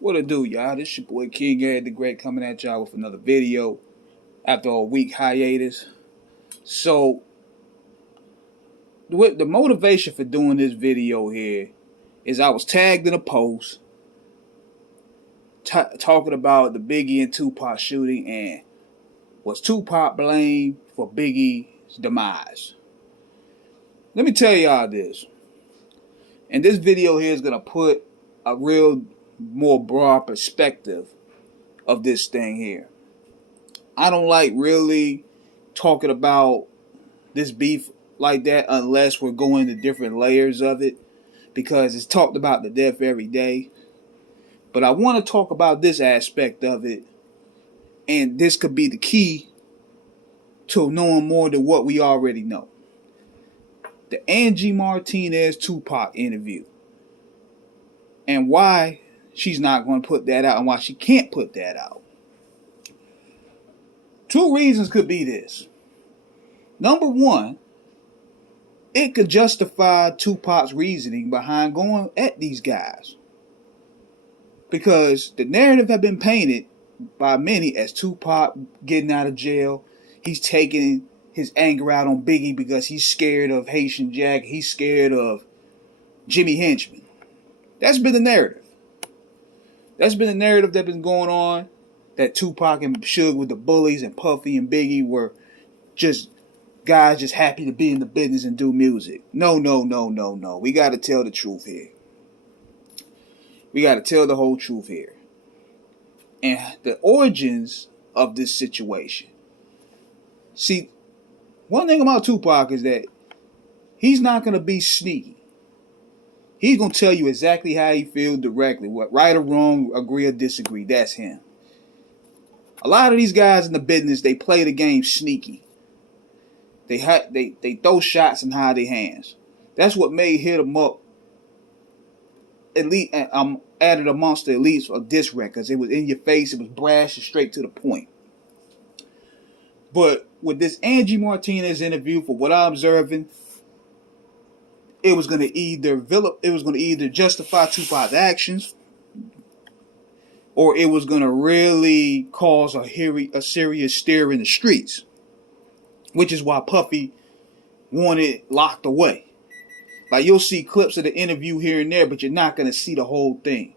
What it do, y'all? This your boy King Ed the Great coming at y'all with another video after a week hiatus. So, the motivation for doing this video here is I was tagged in a post talking about the Biggie and Tupac shooting and was Tupac blamed for Biggie's demise. Let me tell y'all this. And this video here is going to put a real more broad perspective of this thing here. I don't like really talking about this beef like that unless we're going to different layers of it, because it's talked about to death every day. But I want to talk about this aspect of it, and this could be the key to knowing more than what we already know. The Angie Martinez Tupac interview, and why she's not going to put that out and why she can't put that out. Two reasons could be this. Number one, it could justify Tupac's reasoning behind going at these guys, because the narrative had been painted by many as Tupac getting out of jail. He's taking his anger out on Biggie because he's scared of Haitian Jack. He's scared of Jimmy Henchman. That's been the narrative. That's been the narrative that's been going on, that Tupac and Suge with the bullies and Puffy and Biggie were just guys just happy to be in the business and do music. No. We got to tell the truth here. We got to tell the whole truth here. And the origins of this situation. See, one thing about Tupac is that he's not going to be sneaky. He's going to tell you exactly how he feels directly. What right or wrong, agree or disagree, that's him. A lot of these guys in the business, they play the game sneaky. They throw shots and hide their hands. That's what made Hit 'Em Up elite. Added amongst the elites of this record. It was in your face. It was brash and straight to the point. But with this Angie Martinez interview, for what I'm observing, it was going to either justify Tupac's actions, or it was going to really cause a serious stir in the streets, which is why Puffy wanted it locked away. Like, you'll see clips of the interview here and there, but you're not going to see the whole thing.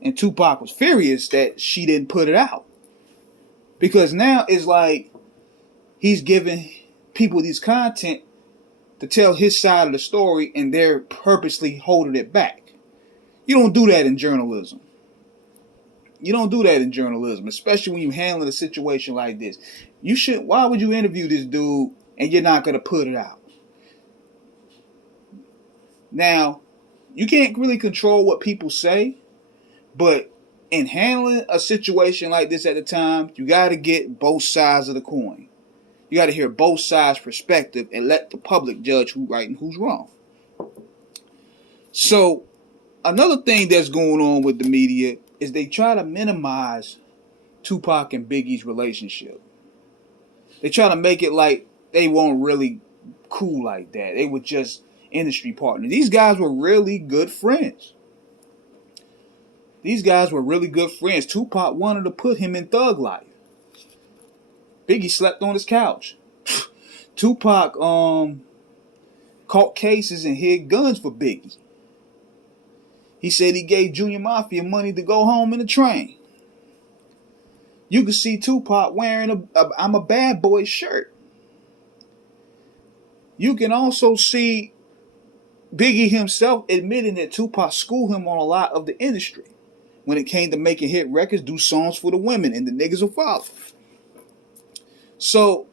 And Tupac was furious that she didn't put it out, because now it's like he's giving people these content to tell his side of the story, and they're purposely holding it back. You don't do that in journalism. You don't do that in journalism, especially when you're handling a situation like this. You should. Why would you interview this dude and you're not going to put it out? Now, you can't really control what people say, but in handling a situation like this at the time, you got to get both sides of the coin. You got to hear both sides' perspective and let the public judge who's right and who's wrong. So, another thing that's going on with the media is they try to minimize Tupac and Biggie's relationship. They try to make it like they weren't really cool like that. They were just industry partners. These guys were really good friends. Tupac wanted to put him in thug life. Biggie slept on his couch. Tupac caught cases and hid guns for Biggie. He said he gave Junior Mafia money to go home in a train. You can see Tupac wearing a I'm a bad boy shirt. You can also see Biggie himself admitting that Tupac schooled him on a lot of the industry when it came to making hit records, do songs for the women, and the niggas will follow. So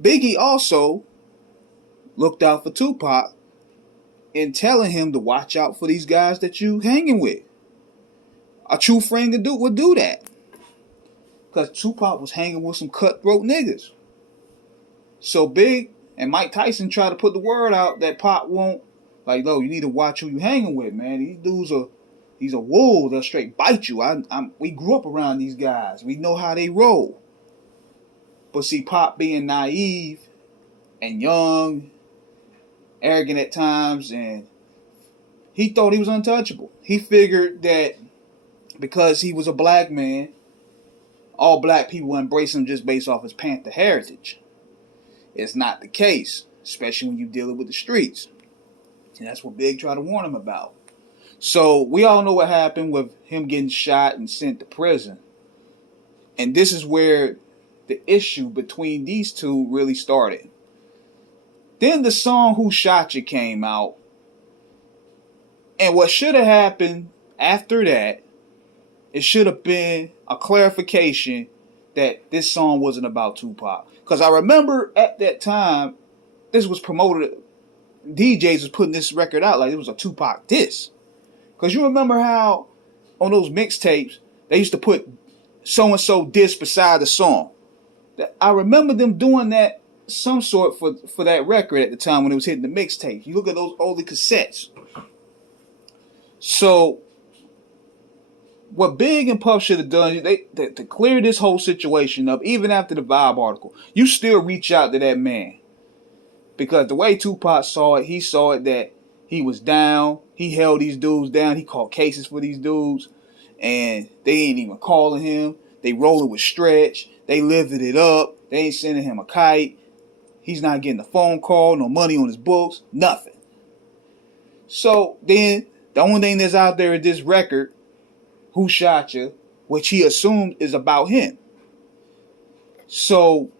Biggie also looked out for Tupac in telling him to watch out for these guys that you hanging with. A true friend would do that, because Tupac was hanging with some cutthroat niggas. So Big and Mike Tyson tried to put the word out that Pop won't. Like, no, you need to watch who you hanging with, man. These dudes he's a wolf. They'll straight bite you. We grew up around these guys. We know how they roll. But see, Pop being naive and young, arrogant at times, and he thought he was untouchable. He figured that because he was a black man, all black people would embrace him just based off his Panther heritage. It's not the case, especially when you're dealing with the streets. And that's what Big tried to warn him about. So we all know what happened with him getting shot and sent to prison. And this is where the issue between these two really started. Then the song Who Shot You came out. And what should have happened after that, it should have been a clarification that this song wasn't about Tupac. Because I remember at that time, this was promoted, DJs was putting this record out like it was a Tupac diss. Because you remember how on those mixtapes, they used to put so-and-so diss beside the song. I remember them doing that some sort for that record at the time when it was hitting the mixtape. You look at those older cassettes. So what Big and Puff should have done, to clear this whole situation up, even after the Vibe article, you still reach out to that man. Because the way Tupac saw it, he saw it that he was down. He held these dudes down. He caught cases for these dudes. And they ain't even calling him. They rolling with Stretch. They lifted it up. They ain't sending him a kite. He's not getting a phone call. No money on his books. Nothing. So then the only thing that's out there is this record, Who Shot You, which he assumed is about him. So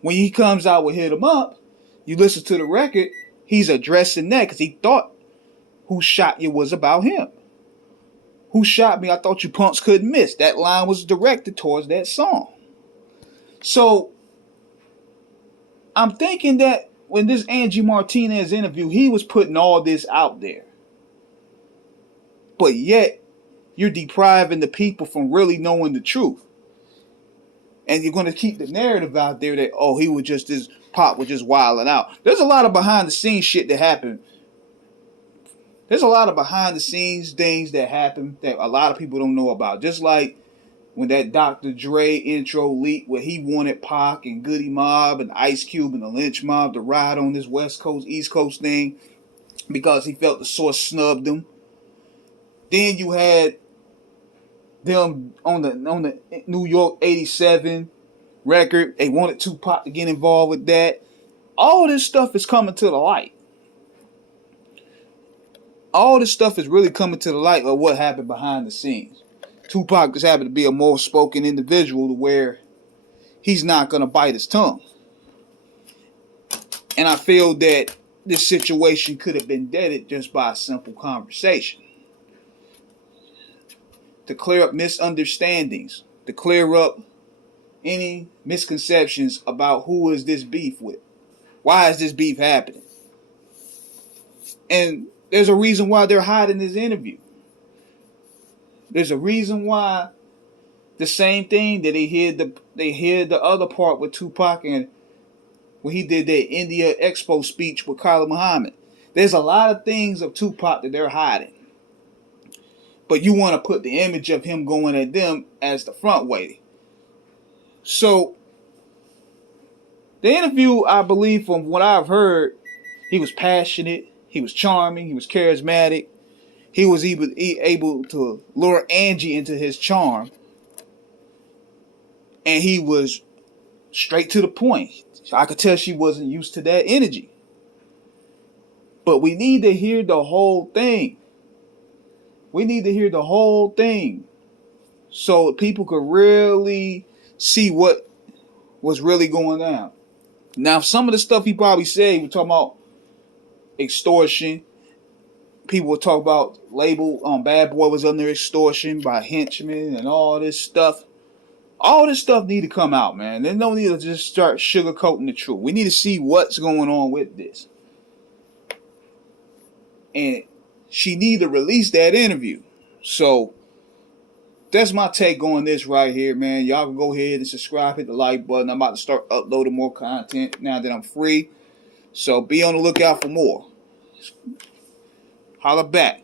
when he comes out with Hit 'Em Up, you listen to the record, he's addressing that because he thought Who Shot You was about him. Who shot me? I thought you punks couldn't miss. That line was directed towards that song. So I'm thinking that when this Angie Martinez interview, he was putting all this out there. But yet, you're depriving the people from really knowing the truth. And you're going to keep the narrative out there that, oh, he was just, this Pop was just wilding out. There's a lot of behind the scenes shit that happened. There's a lot of behind the scenes things that happen that a lot of people don't know about. Just like when that Dr. Dre intro leaked where he wanted Pac and Goody Mob and Ice Cube and the Lynch Mob to ride on this West Coast, East Coast thing because he felt the source snubbed him. Then you had them on the New York 87 record. They wanted Tupac to get involved with that. All this stuff is coming to the light. All this stuff is really coming to the light of what happened behind the scenes. Tupac just happened to be a more spoken individual to where he's not going to bite his tongue. And I feel that this situation could have been deaded just by a simple conversation. To clear up misunderstandings, to clear up any misconceptions about who is this beef with. Why is this beef happening? And there's a reason why they're hiding this interview. There's a reason why the same thing that they hid the other part with Tupac and when he did that India Expo speech with Khalid Muhammad. There's a lot of things of Tupac that they're hiding. But you want to put the image of him going at them as the front way. So the interview, I believe from what I've heard, he was passionate. He was charming. He was charismatic. He was even able to lure Angie into his charm. And he was straight to the point. I could tell she wasn't used to that energy. But we need to hear the whole thing. We need to hear the whole thing so people could really see what was really going on. Now, some of the stuff he probably said, he was talking about extortion. People would talk about label Bad Boy was under extortion by henchmen and all this stuff. All this stuff need to come out, man. There's no need to just start sugarcoating the truth. We need to see what's going on with this. And she need to release that interview. So that's my take on this right here, man. Y'all can go ahead and subscribe, hit the like button. I'm about to start uploading more content now that I'm free. So be on the lookout for more. Holla back.